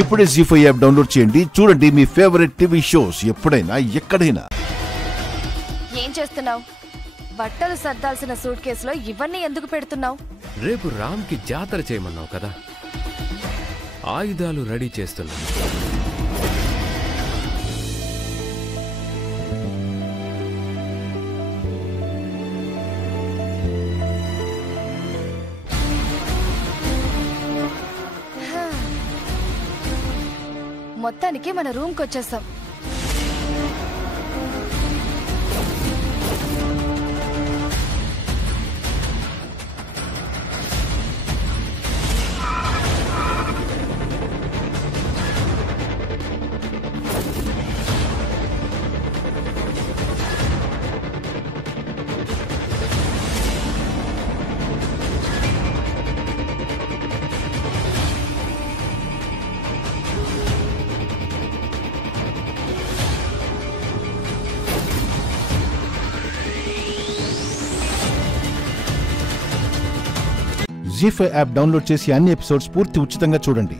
ఇప్పుడే జీ5 app download చేయండి. చూడండి మీ ఫేవరెట్ టీవీ షోస్ ఎప్పుడైనా ఎక్కడైనా. ఏం చేస్తున్నావు? బట్టలు సర్దాల్సిన సూట్ కేసులో ఇవన్నీ ఎందుకు పెడుతున్నావు? రేపు రామ్కి జాతర చేయమన్నావు కదా, ఆయుధాలు రెడీ చేస్తున్నా. మొత్తానికి మన రూమ్కి వచ్చేసాం. జీ5 యాప్ డౌన్లోడ్ చేసి అన్ని ఎపిసోడ్స్ పూర్తి ఉచితంగా చూడండి.